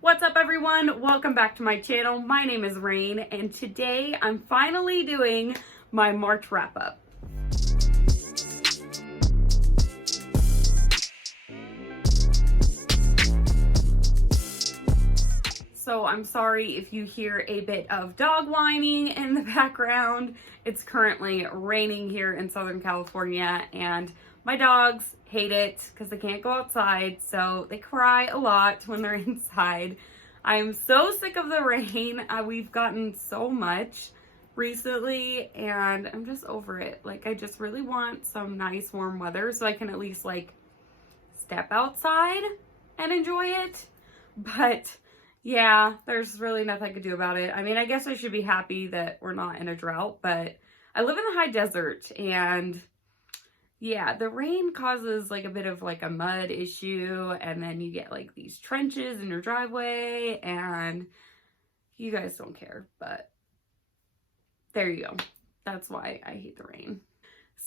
What's up everyone? Welcome back to my channel. My name is Raine and today I'm finally doing my March wrap up. So I'm sorry if you hear a bit of dog whining in the background. It's currently raining here in Southern California and my dogs hate it because they can't go outside, so they cry a lot when they're inside. I'm so sick of the rain. We've gotten so much recently and I'm just over it. Like, I just really want some nice warm weather so I can at least like step outside and enjoy it. But yeah, there's really nothing I could do about it. I mean, I guess I should be happy that we're not in a drought, but I live in the high desert and yeah, the rain causes like a bit of like a mud issue, and then you get like these trenches in your driveway, and you guys don't care, but there you go. That's why I hate the rain.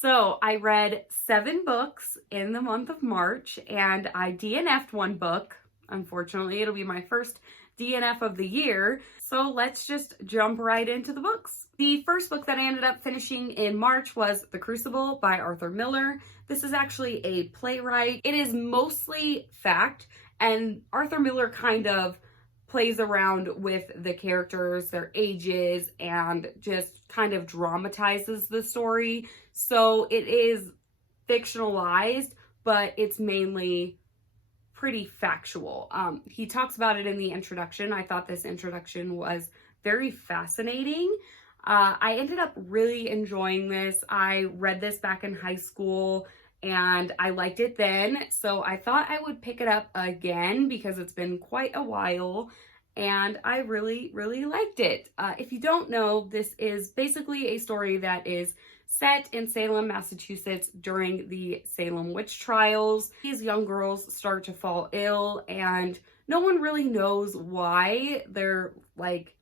So I read 7 books in the month of March, and I DNF'd one book. Unfortunately, it'll be my first DNF of the year. So let's just jump right into the books. The first book that I ended up finishing in March was The Crucible by Arthur Miller. This is actually a playwright. It is mostly fact, and Arthur Miller kind of plays around with the characters, their ages, and just kind of dramatizes the story. So it is fictionalized, but it's mainly pretty factual. He talks about it in the introduction. I thought this introduction was very fascinating. I ended up really enjoying this. I read this back in high school and I liked it then. So I thought I would pick it up again because it's been quite a while and I really, really liked it. If you don't know, this is basically a story that is set in Salem, Massachusetts during the Salem witch trials. These young girls start to fall ill and no one really knows why. They're like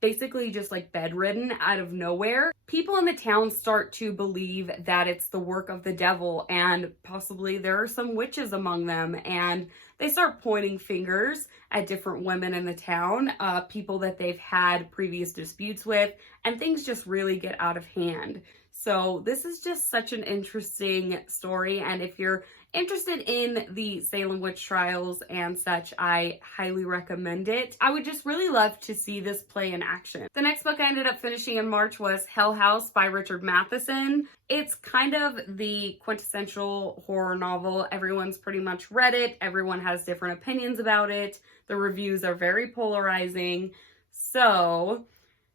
basically just like bedridden out of nowhere. People in the town start to believe that it's the work of the devil and possibly there are some witches among them, and they start pointing fingers at different women in the town, people that they've had previous disputes with, and things just really get out of hand. So this is just such an interesting story, and if you're interested in the Salem witch trials and such, I highly recommend it. I would just really love to see this play in action. The next book I ended up finishing in March was Hell House by Richard Matheson. It's kind of the quintessential horror novel. Everyone's pretty much read it. Everyone has different opinions about it. The reviews are very polarizing. So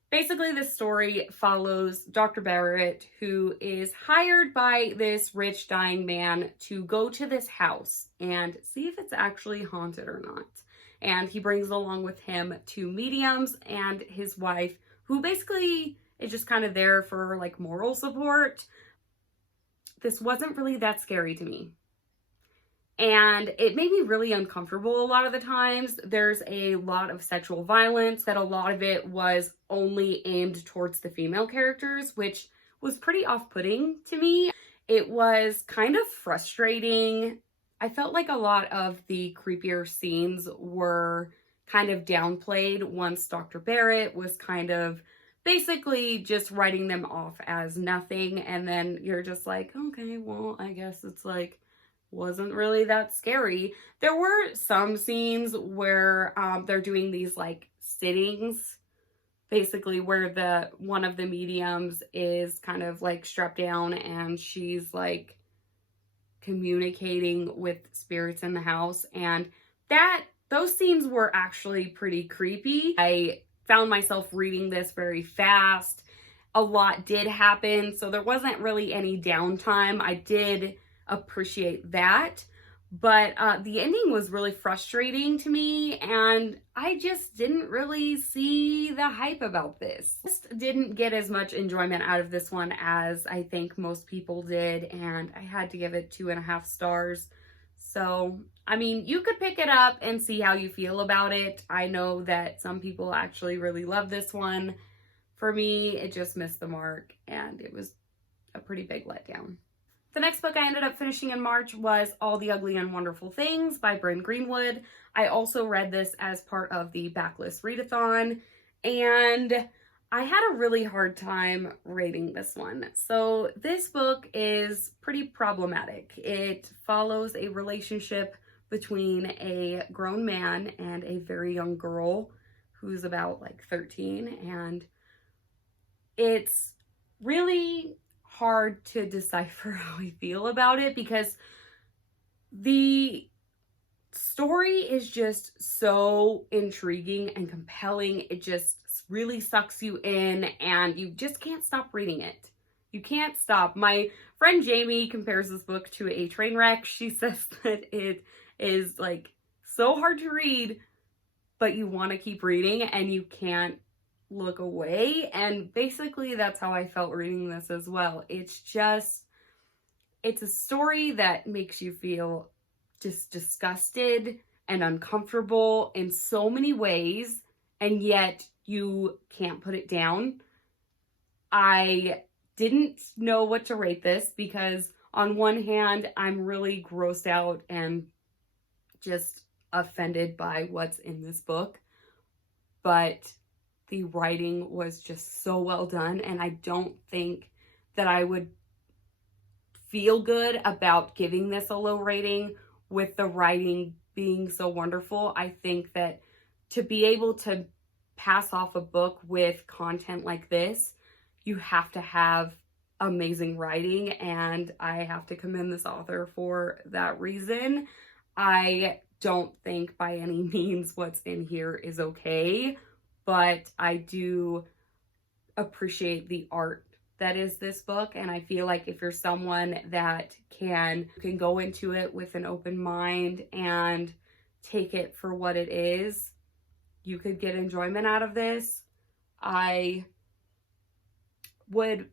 basically, this story follows Dr. Barrett, who is hired by this rich dying man to go to this house and see if it's actually haunted or not. And he brings along with him 2 mediums and his wife, who basically is just kind of there for like moral support. This wasn't really that scary to me. And it made me really uncomfortable a lot of the times. There's a lot of sexual violence, that a lot of it was only aimed towards the female characters, which was pretty off-putting to me. It was kind of frustrating. I felt like a lot of the creepier scenes were kind of downplayed once Dr. Barrett was kind of basically just writing them off as nothing. And then you're just like, okay, well, I guess it's like, wasn't really that scary. There were some scenes where they're doing these like sittings, basically where one of the mediums is kind of like strapped down and she's like communicating with spirits in the house, and those scenes were actually pretty creepy. I found myself reading this very fast. A lot did happen, so there wasn't really any downtime. I did appreciate that, but the ending was really frustrating to me, and I just didn't really see the hype about this. Just didn't get as much enjoyment out of this one as I think most people did, and I had to give it 2.5 stars. So, I mean, you could pick it up and see how you feel about it. I know that some people actually really love this one. For me, it just missed the mark, and it was a pretty big letdown. The next book I ended up finishing in March was All the Ugly and Wonderful Things by Bryn Greenwood. I also read this as part of the Backlist Readathon, and I had a really hard time rating this one. So this book is pretty problematic. It follows a relationship between a grown man and a very young girl who's about like 13, and it's really hard to decipher how I feel about it because the story is just so intriguing and compelling. It just really sucks you in and you just can't stop reading it. You can't stop. My friend Jamie compares this book to a train wreck. She says that it is like so hard to read, but you want to keep reading and you can't look away. And basically that's how I felt reading this as well. It's a story that makes you feel just disgusted and uncomfortable in so many ways, and yet you can't put it down. I didn't know what to rate this because on one hand, I'm really grossed out and just offended by what's in this book, but the writing was just so well done, and I don't think that I would feel good about giving this a low rating with the writing being so wonderful. I think that to be able to pass off a book with content like this, you have to have amazing writing, and I have to commend this author for that reason. I don't think by any means what's in here is okay, but I do appreciate the art that is this book, and I feel like if you're someone that can go into it with an open mind and take it for what it is, you could get enjoyment out of this. I would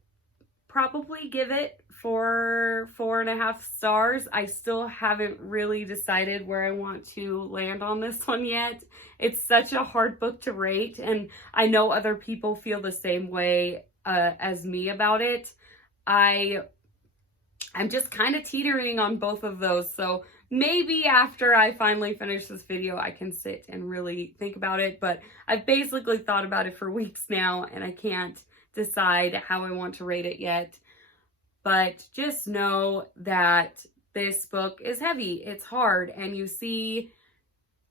probably give it 4.5 stars. I still haven't really decided where I want to land on this one yet. It's such a hard book to rate, and I know other people feel the same way as me about it. I'm just kind of teetering on both of those, so maybe after I finally finish this video I can sit and really think about it, but I've basically thought about it for weeks now and I can't decide how I want to rate it yet. But just know that this book is heavy, it's hard, and you see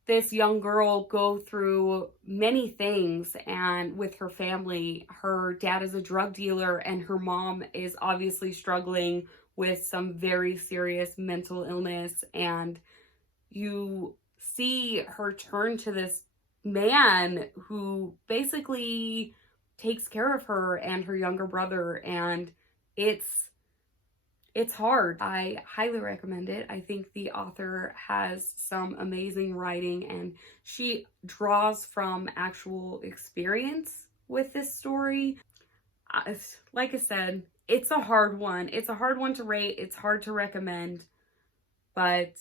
this young girl go through many things, and with her family, her dad is a drug dealer and her mom is obviously struggling with some very serious mental illness, and you see her turn to this man who basically takes care of her and her younger brother, and it's hard. I highly recommend it. I think the author has some amazing writing, and she draws from actual experience with this story. Like I said, it's a hard one. It's a hard one to rate. It's hard to recommend, but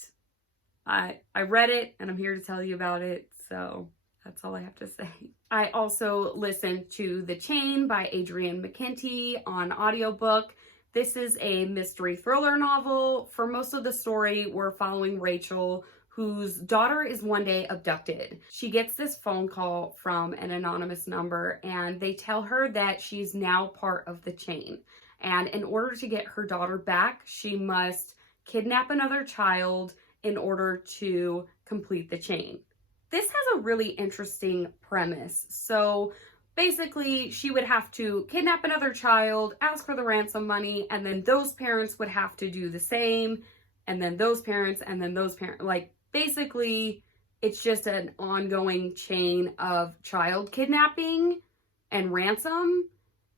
I read it and I'm here to tell you about it. So that's all I have to say. I also listened to The Chain by Adrienne McKenty on audiobook. This is a mystery thriller novel. For most of the story, we're following Rachel, whose daughter is one day abducted. She gets this phone call from an anonymous number, and they tell her that she's now part of the chain. And in order to get her daughter back, she must kidnap another child in order to complete the chain. This has a really interesting premise. So basically, she would have to kidnap another child, ask for the ransom money, and then those parents would have to do the same, and then those parents, and then those parents. Like, basically, it's just an ongoing chain of child kidnapping and ransom,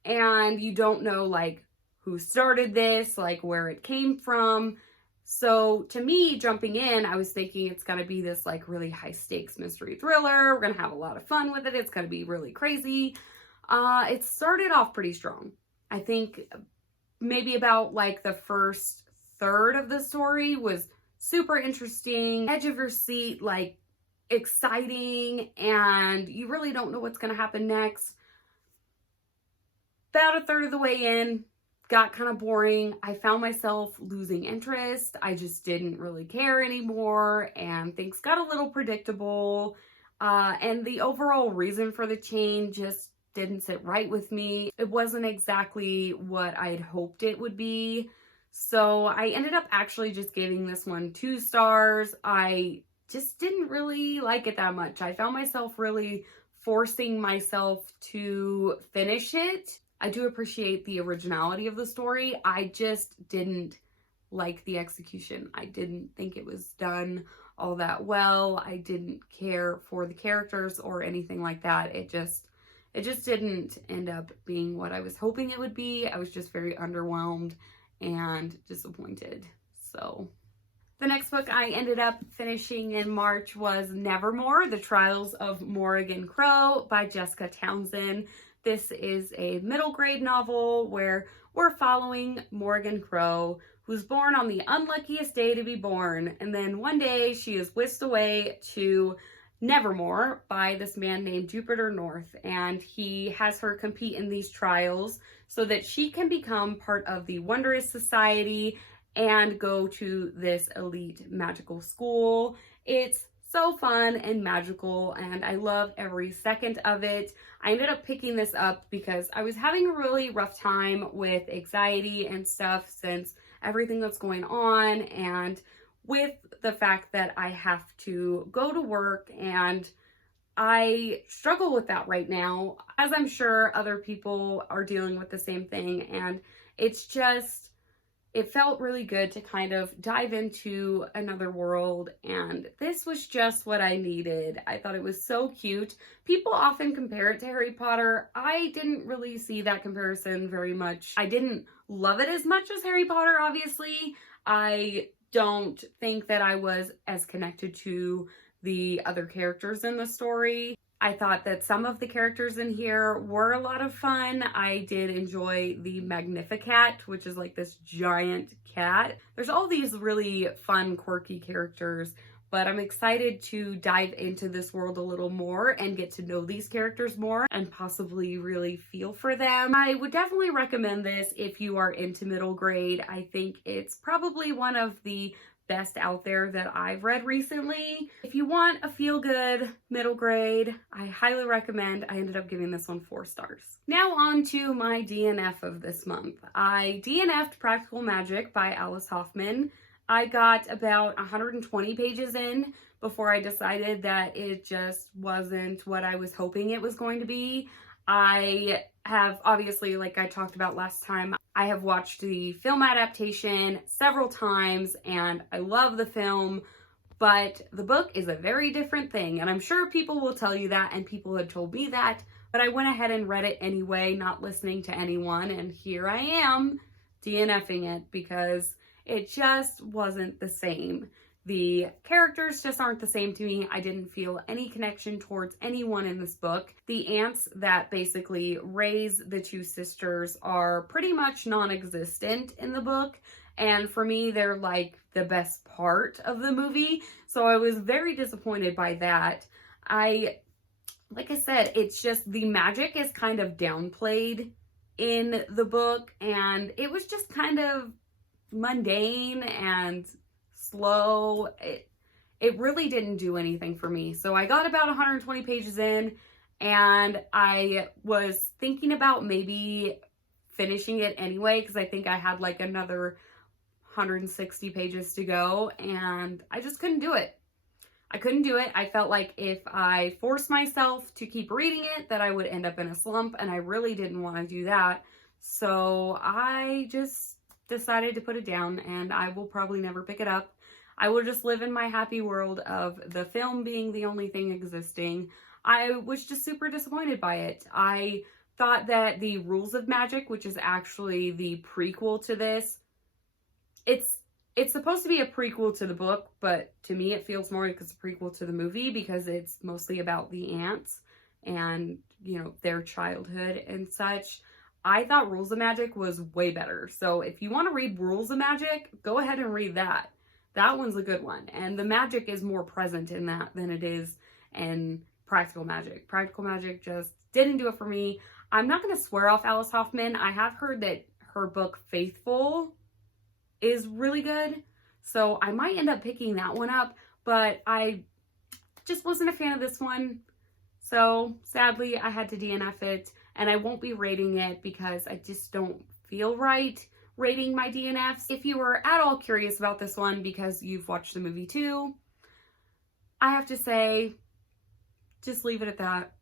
and you don't know, like, who started this, like, where it came from. So, to me, jumping in, I was thinking it's going to be this, like, really high-stakes mystery thriller. We're going to have a lot of fun with it. It's going to be really crazy. It started off pretty strong. I think maybe about, like, the first third of the story was super interesting, edge of your seat, like, exciting, and you really don't know what's going to happen next. About a third of the way in, got kind of boring. I found myself losing interest. I just didn't really care anymore, and things got a little predictable. And the overall reason for the change just didn't sit right with me. It wasn't exactly what I'd hoped it would be. So I ended up actually just giving this one 2 stars. I just didn't really like it that much. I found myself really forcing myself to finish it. I do appreciate the originality of the story. I just didn't like the execution. I didn't think it was done all that well. I didn't care for the characters or anything like that. It just didn't end up being what I was hoping it would be. I was just very underwhelmed and disappointed. So the next book I ended up finishing in March was Nevermore, The Trials of Morrigan Crow by Jessica Townsend. This is a middle grade novel where we're following Morrigan Crow, who's born on the unluckiest day to be born. And then one day she is whisked away to Nevermore by this man named Jupiter North. And he has her compete in these trials so that she can become part of the Wondrous Society and go to this elite magical school. It's so fun and magical, and I love every second of it. I ended up picking this up because I was having a really rough time with anxiety and stuff since everything that's going on, and with the fact that I have to go to work, and I struggle with that right now, as I'm sure other people are dealing with the same thing. And it felt really good to kind of dive into another world, and this was just what I needed. I thought it was so cute. People often compare it to Harry Potter. I didn't really see that comparison very much. I didn't love it as much as Harry Potter, obviously. I don't think that I was as connected to the other characters in the story. I thought that some of the characters in here were a lot of fun. I did enjoy the Magnificat, which is like this giant cat. There's all these really fun, quirky characters, but I'm excited to dive into this world a little more and get to know these characters more and possibly really feel for them. I would definitely recommend this if you are into middle grade. I think it's probably one of the best out there that I've read recently. If you want a feel-good middle grade, I highly recommend. I ended up giving this one 4 stars. Now on to my DNF of this month. I DNF'd Practical Magic by Alice Hoffman. I got about 120 pages in before I decided that it just wasn't what I was hoping it was going to be. I have obviously, like I talked about last time, I have watched the film adaptation several times and I love the film, but the book is a very different thing. And I'm sure people will tell you that, and people had told me that, but I went ahead and read it anyway, not listening to anyone. And here I am DNFing it because it just wasn't the same. The characters just aren't the same to me. I didn't feel any connection towards anyone in this book. The aunts that basically raise the 2 sisters are pretty much non-existent in the book. And for me, they're like the best part of the movie. So I was very disappointed by that. Like I said, it's just the magic is kind of downplayed in the book. And it was just kind of mundane and slow. It really didn't do anything for me. So I got about 120 pages in, and I was thinking about maybe finishing it anyway because I think I had like another 160 pages to go, and I just couldn't do it. I couldn't do it. I felt like if I forced myself to keep reading it that I would end up in a slump, and I really didn't want to do that. So I just decided to put it down, and I will probably never pick it up. I will just live in my happy world of the film being the only thing existing. I was just super disappointed by it. I thought that the Rules of Magic, which is actually the prequel to this, it's supposed to be a prequel to the book, but to me it feels more like it's a prequel to the movie because it's mostly about the aunts and, you know, their childhood and such. I thought Rules of Magic was way better. So if you want to read Rules of Magic, go ahead and read that. That one's a good one. And the magic is more present in that than it is in Practical Magic. Practical Magic just didn't do it for me. I'm not going to swear off Alice Hoffman. I have heard that her book Faithful is really good. So I might end up picking that one up, but I just wasn't a fan of this one. So sadly, I had to DNF it, and I won't be rating it because I just don't feel right rating my DNFs. If you were at all curious about this one because you've watched the movie too, I have to say, just leave it at that.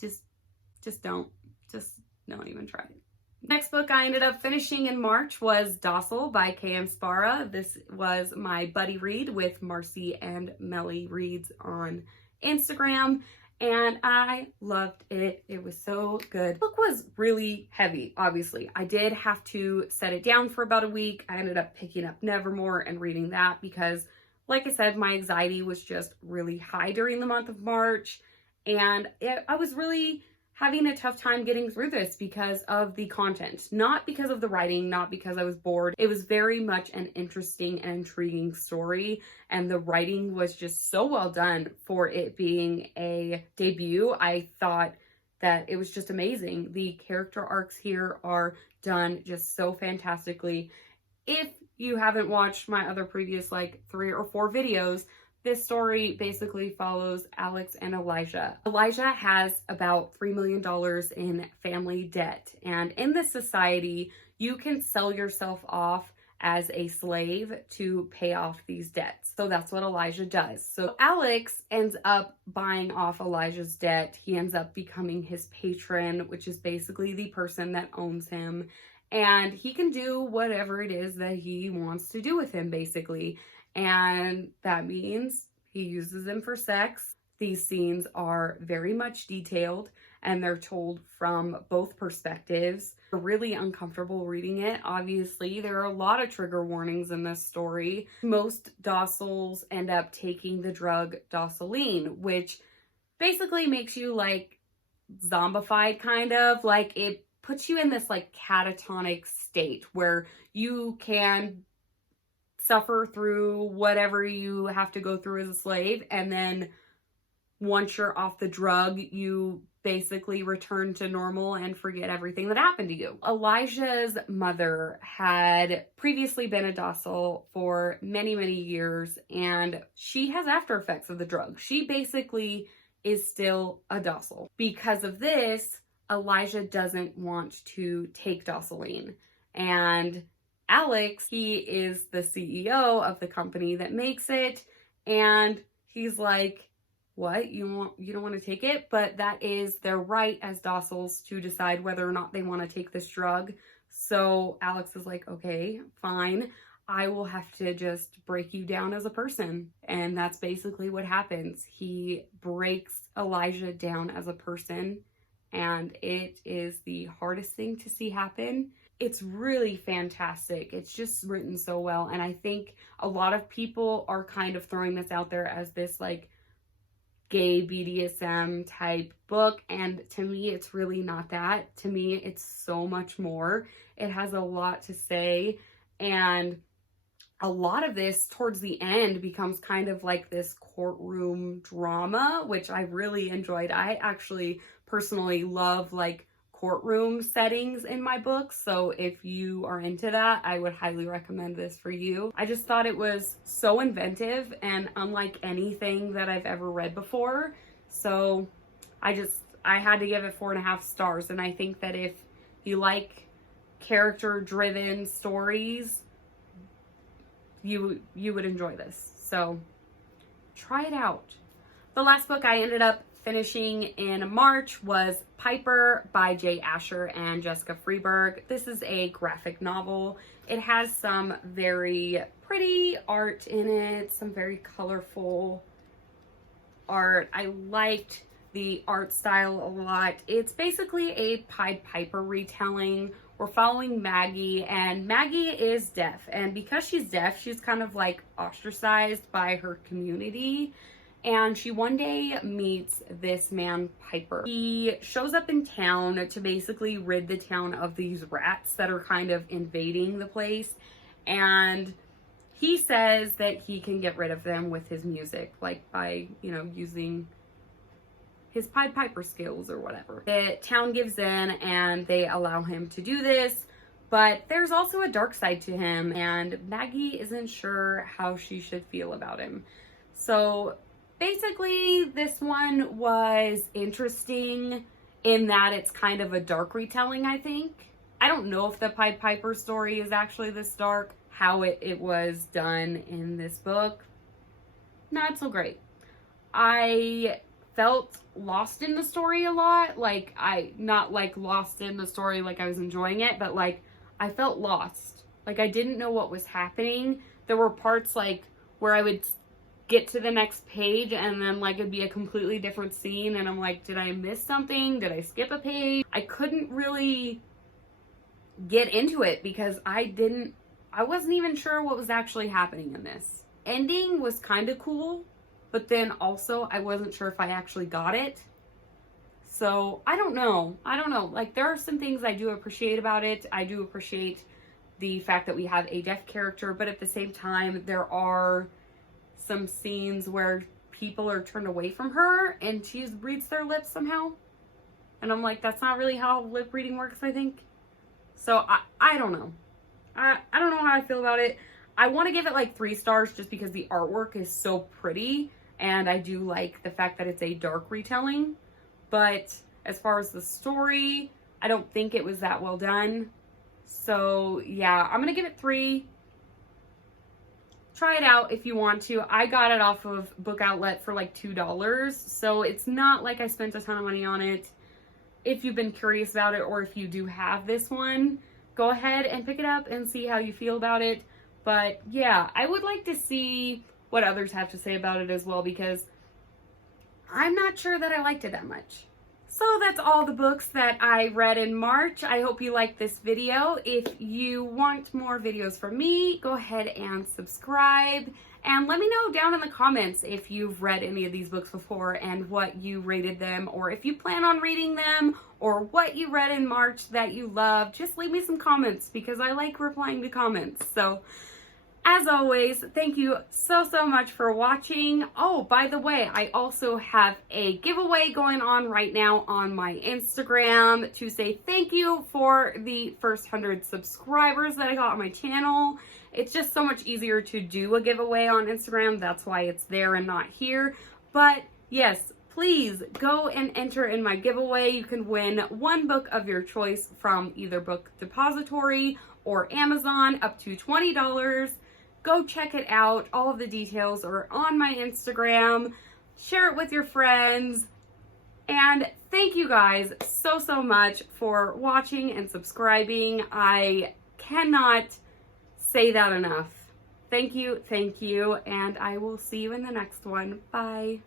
Just don't even try it. Next book I ended up finishing in March was Docile by K.M. Sparra. This was my buddy read with Marcy and Melly Reads on Instagram, and I loved it. It was so good. The book was really heavy, obviously. I did have to set it down for about a week. I ended up picking up Nevermore and reading that because, like I said, my anxiety was just really high during the month of March, and I was really having a tough time getting through this because of the content, not because of the writing, not because I was bored. It was very much an interesting and intriguing story, and the writing was just so well done for it being a debut. I thought that it was just amazing. The character arcs here are done just so fantastically. If you haven't watched my other previous like 3 or 4 videos, this story basically follows Alex and Elijah. Elijah has about $3 million in family debt. And in this society, you can sell yourself off as a slave to pay off these debts. So that's what Elijah does. So Alex ends up buying off Elijah's debt. He ends up becoming his patron, which is basically the person that owns him. And he can do whatever it is that he wants to do with him, basically. And that means he uses him for sex. These scenes are very much detailed, and they're told from both perspectives. Really uncomfortable reading it. Obviously, there are a lot of trigger warnings in this story. Most dociles end up taking the drug Docilene, which basically makes you like zombified, kind of. Like, it puts you in this like catatonic state where you can suffer through whatever you have to go through as a slave, and then once you're off the drug, you basically return to normal and forget everything that happened to you. Elijah's mother had previously been a docile for many, many years, and she has after effects of the drug. She basically is still a docile. Because of this, Elijah doesn't want to take Docilene, and Alex, he is the CEO of the company that makes it, and he's like, what, you don't want to take it? But that is their right as dociles to decide whether or not they want to take this drug. So Alex is like, okay, fine, I will have to just break you down as a person. And that's basically what happens. He breaks Elijah down as a person, and it is the hardest thing to see happen. It's really fantastic. It's just written so well. And I think a lot of people are kind of throwing this out there as this like gay BDSM type book. And to me, it's really not that. To me, it's so much more. It has a lot to say. And a lot of this towards the end becomes kind of like this courtroom drama, which I really enjoyed. I actually personally love like courtroom settings in my books, so if you are into that, I would highly recommend this for you. I just thought it was so inventive and unlike anything that I've ever read before, so I had to give it 4.5 stars. And I think that if you like character driven stories, you would enjoy this, so try it out. The last book I ended up finishing in March was Piper by Jay Asher and Jessica Freeberg. This is a graphic novel. It has some very pretty art in it, some very colorful art. I liked the art style a lot. It's basically a Pied Piper retelling. We're following Maggie, and Maggie is deaf, and because she's deaf, she's kind of like ostracized by her community. And she one day meets this man, Piper. He shows up in town to basically rid the town of these rats that are kind of invading the place. And he says that he can get rid of them with his music, like by, using his Pied Piper skills or whatever. The town gives in and they allow him to do this. But there's also a dark side to him, and Maggie isn't sure how she should feel about him. So basically, this one was interesting in that it's kind of a dark retelling, I think. I don't know if the Pied Piper story is actually this dark, how it was done in this book. Not so great. I felt lost in the story a lot. Like, not like lost in the story like I was enjoying it, but like I felt lost. Like I didn't know what was happening. There were parts like where I would get to the next page and then like it'd be a completely different scene and I'm like, did I miss something? Did I skip a page? I couldn't really get into it because I wasn't even sure what was actually happening in this. Ending was kind of cool, but then also I wasn't sure if I actually got it. So I don't know. Like there are some things I do appreciate about it. I do appreciate the fact that we have a deaf character, but at the same time, there are some scenes where people are turned away from her and she reads their lips somehow. And I'm like, that's not really how lip reading works, I think. So I don't know. I don't know how I feel about it. I want to give it like 3 stars just because the artwork is so pretty. And I do like the fact that it's a dark retelling. But as far as the story, I don't think it was that well done. So yeah, I'm going to give it 3. Try it out if you want to. I got it off of Book Outlet for like $2. So it's not like I spent a ton of money on it. If you've been curious about it or if you do have this one, go ahead and pick it up and see how you feel about it. But yeah, I would like to see what others have to say about it as well because I'm not sure that I liked it that much. So that's all the books that I read in March. I hope you liked this video. If you want more videos from me, go ahead and subscribe. And let me know down in the comments if you've read any of these books before and what you rated them, or if you plan on reading them, or what you read in March that you loved. Just leave me some comments because I like replying to comments. So as always, thank you so much for watching. Oh, by the way, I also have a giveaway going on right now on my Instagram to say thank you for the first 100 subscribers that I got on my channel. It's just so much easier to do a giveaway on Instagram. That's why it's there and not here. But yes, please go and enter in my giveaway. You can win 1 book of your choice from either Book Depository or Amazon, up to $20. Go check it out. All of the details are on my Instagram. Share it with your friends. And thank you guys so much for watching and subscribing. I cannot say that enough. Thank you, and I will see you in the next one. Bye.